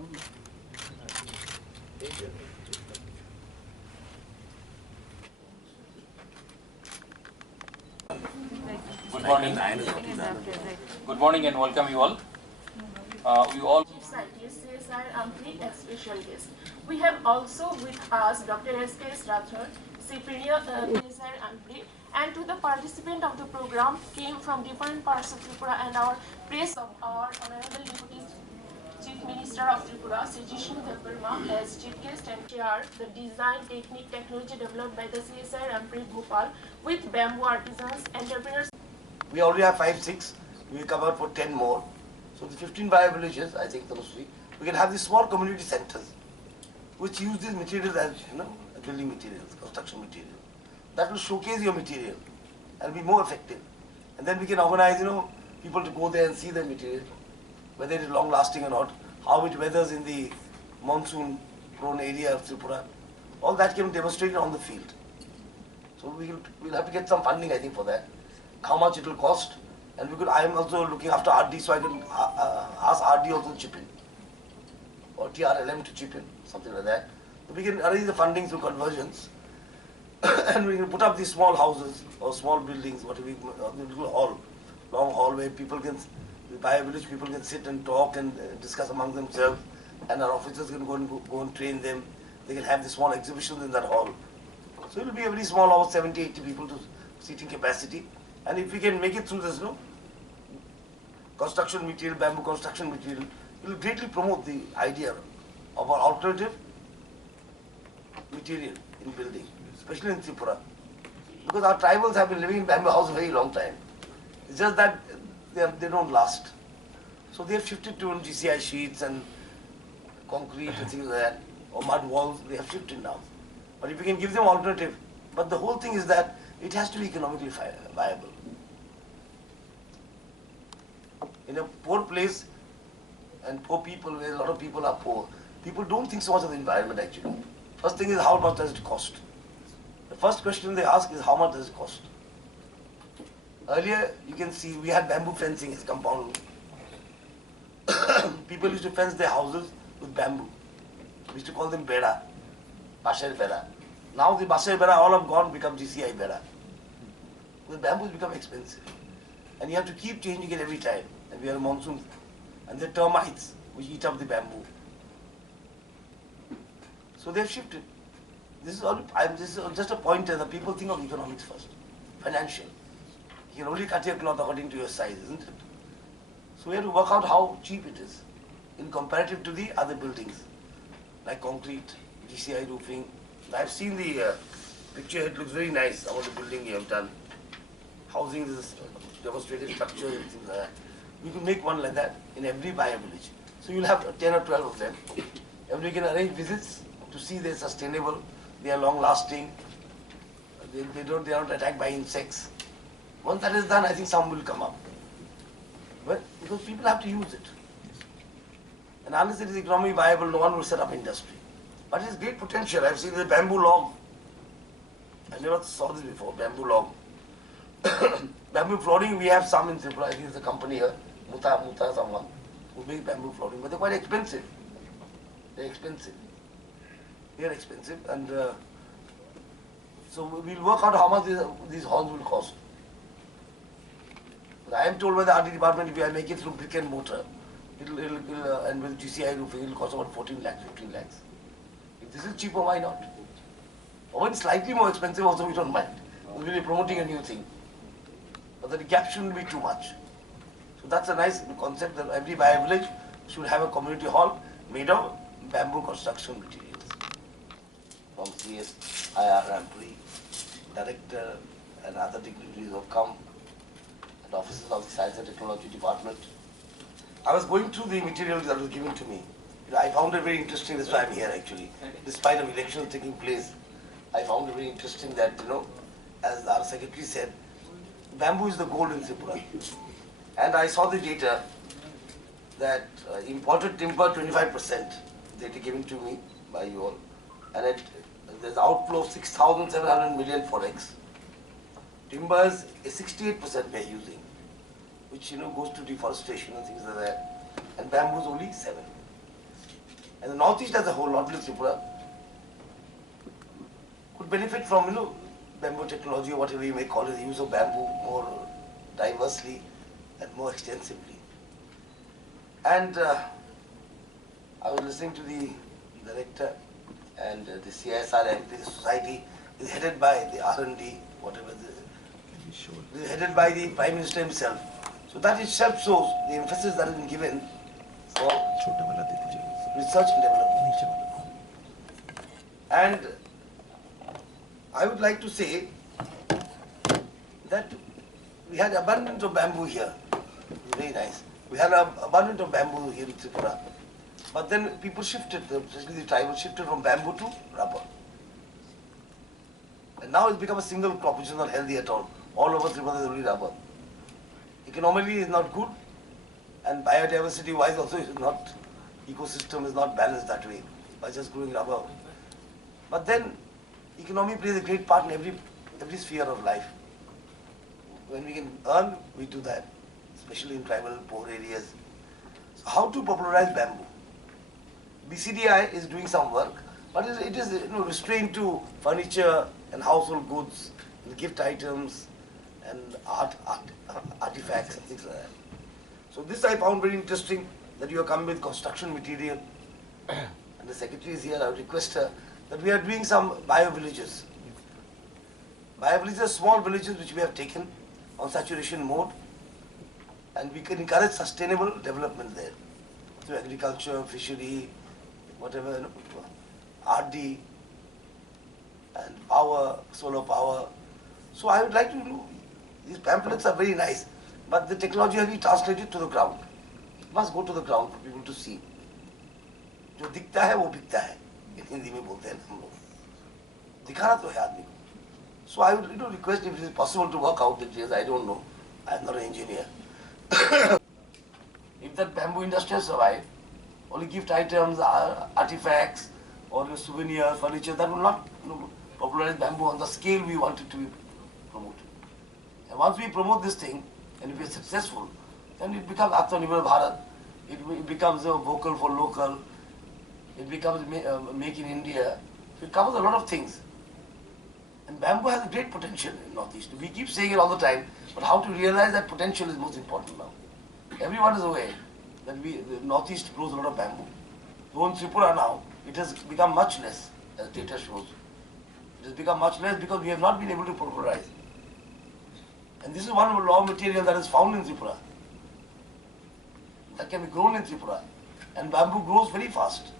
Good morning. Good morning and welcome you all. We all Chief Scientist, CSR and special guest. We have also with us Dr. S.K. Rathod, Superior CSR and to the participant of the program came from different parts of Tripura and our praise of our Honorable Deputy Chief Minister of Tripura, Sri Jishnu Debbarma, as chief guest and share the design technology developed by the CSR and Bhopal with bamboo artisans, entrepreneurs. We already have 5, 6. We will come out for 10 more. So the 15 bio villages, I think, we can have these small community centers which use these materials as, building materials, construction materials. That will showcase your material and be more effective. And then we can organize, people to go there and see the material, whether it is long lasting or not, how it weathers in the monsoon prone area of Tripura. All that can be demonstrated on the field. So we'll have to get some funding, I think, for that. How much it will cost. And I am also looking after RD, so I can ask RD also to chip in. Or TRLM to chip in, something like that. So we can arrange the funding through conversions. And we can put up these small houses or small buildings, whatever, little hall, long hall where people can, by a village people can sit and talk and discuss among themselves. And our officers can go and train them. They can have the small exhibitions in that hall. So it will be a very small hall, 70, 80 people to seating capacity. And if we can make it through this, construction material, bamboo construction material, it will greatly promote the idea of our alternative material in building, especially in Tripura. Because our tribals have been living in bamboo houses a very long time. It's just that they don't last. So they have shifted to GCI sheets and concrete and things like that, or mud walls, they have shifted now. But if we can give them alternative, but the whole thing is that it has to be economically viable. In a poor place and poor people, where a lot of people are poor, people don't think so much of the environment actually. First thing is, how much does it cost? The first question they ask is, how much does it cost? Earlier, you can see we had bamboo fencing as compound. People used to fence their houses with bamboo. We used to call them beda, basher beda. Now the basher beda all have gone, become GCI beda. Because bamboo has become expensive. And you have to keep changing it every time. And we have a monsoon. And the termites which eat up the bamboo. So they've shifted. This is just a pointer that people think of economics first. Financial. You can only cut your cloth according to your size, isn't it? So we have to work out how cheap it is in comparative to the other buildings, like concrete, GCI roofing. I've seen the picture, it looks very nice about the building you have done. Housing is demonstrated structure and things like that. We could make one like that in every bio village. So you'll have 10 or 12 of them. And we can arrange visits to see they're sustainable, they are long lasting, they are not attacked by insects. Once that is done, I think some will come up. But because people have to use it. And unless it is economically viable, no one will set up industry. But it's great potential. I've seen the bamboo log. I never saw this before, bamboo log. Bamboo flooring, we have some in Tripura. I think it's a company here, Muta someone, who makes bamboo flooring. But they're quite expensive. They're expensive. They're expensive. And so we'll work out how much these halls will cost. But I am told by the RD department, if I make it through brick and mortar, and with GCI roofing, it will cost about 14 lakhs, 15 lakhs. If this is cheaper, why not? Or when it's slightly more expensive also, we don't mind. We're really promoting a new thing. But the gap shouldn't be too much. So that's a nice concept that every bio village should have a community hall made of bamboo construction materials. From CS, IR, Montri, director and other dignitaries have come, and officers of the Science and Technology Department. I was going through the materials that was given to me. I found it very interesting, that's why I'm here actually. Despite of elections taking place, I found it very interesting that, as our secretary said, bamboo is the gold in Tripura. And I saw the data that imported timber 25%, data given to me by you all. And there's outflow of 6,700 million forex. Timbers is 68% we are using, which goes to deforestation and things like that. And bamboo is only 7. And the Northeast as a whole, not only Tripura, could benefit from, bamboo technology or whatever you may call it, the use of bamboo more diversely and more extensively. And I was listening to the director, and the CSR the society is headed by the R&D, whatever, is headed by the Prime Minister himself. So that itself shows the emphasis that has been given for research and development. And I would like to say that we had abundance of bamboo here. Very nice. We had an abundance of bamboo here in Tripura. But then people shifted, especially the tribal shifted from bamboo to rubber. And now it's become a single crop, which is not healthy at all. All over Tripura there is only rubber. Economically it's not good, and biodiversity wise also it is not, ecosystem is not balanced that way by just growing rubber. But then economy plays a great part in every sphere of life. When we can earn, we do that, especially in tribal poor areas. So how to popularize bamboo? BCDI is doing some work, but it is restrained to furniture and household goods, and gift items, and artifacts and things like that. So this I found very interesting, that you have come with construction material, and the secretary is here. I would request her that we are doing some bio-villages. Bio-villages are small villages which we have taken on saturation mode, and we can encourage sustainable development there through agriculture, fishery, whatever, RD, and power, solar power. So I would like to do, these pamphlets are very nice, but the technology has to be translated to the ground. It must go to the ground for people to see. जो दिखता है वो बिकता है, हिंदी में बोलते हैं हम लोग. दिखाना तो है आदमी को. So I would request if it is possible to work out the details. I don't know. I am not an engineer. If that bamboo industry has survived, only gift items, artifacts, or souvenirs, furniture, that will not popularize bamboo on the scale we want it to be promoted. And once we promote this thing, and if we are successful, then it becomes Atmanirbhar Bharat. It becomes a vocal for local. It becomes make in India. It covers a lot of things. And bamboo has a great potential in Northeast. We keep saying it all the time, but how to realize that potential is most important now. Everyone is aware that the Northeast grows a lot of bamboo. Though in Tripura now, it has become much less, as data shows. It has become much less because we have not been able to popularize. And this is one raw material that is found in Tripura, that can be grown in Tripura. And bamboo grows very fast.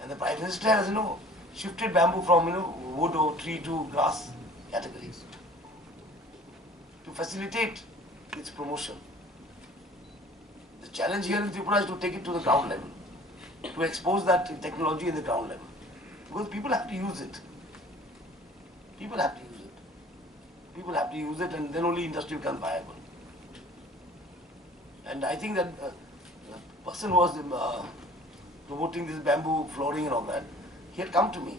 And the Prime Minister has, shifted bamboo from, wood or tree to grass categories to facilitate its promotion. The challenge here in Tripura is to take it to the ground level, to expose that technology in the ground level. Because people have to use it. People have to use it. People have to use it, and then only industry becomes viable. And I think that the person who was promoting this bamboo flooring and all that, he had come to me.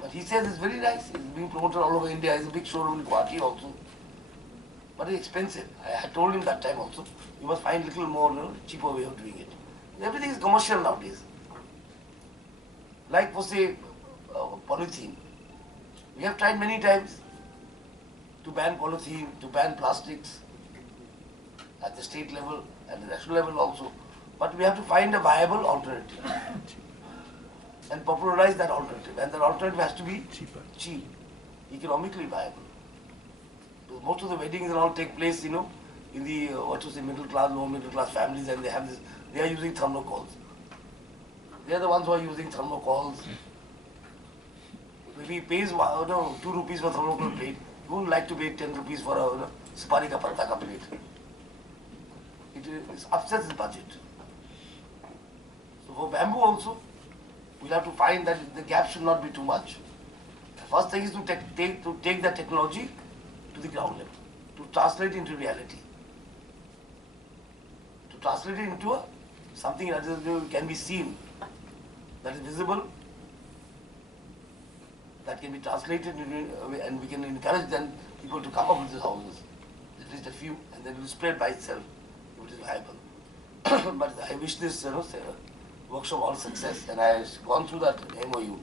But he says it's very nice. It's being promoted all over India. It's a big showroom in Guwahati also. But it's expensive. I had told him that time also. You must find a little more cheaper way of doing it. Everything is commercial nowadays. Like for say, polythene. We have tried many times to ban polythene, to ban plastics at the state level, at the national level also. But we have to find a viable alternative and popularize that alternative. And that alternative has to be cheap, economically viable. Because most of the weddings and all take place, in the middle class, lower middle class families, and they are using thermocoals. They are the ones who are using thermocoals. If he pays 2 rupees for thermocol plate, he wouldn't like to pay 10 rupees for a supari ka patta ka plate. It upsets his budget. So for bamboo also, we'll have to find that the gap should not be too much. The first thing is to take that technology to the ground level, to translate it into reality, to translate it into something that can be seen, that is visible, that can be translated, and we can encourage then people to come up with these houses, at least a few, and then it will spread by itself if it is viable. but I wish this workshop all success, and I have gone through that MOU.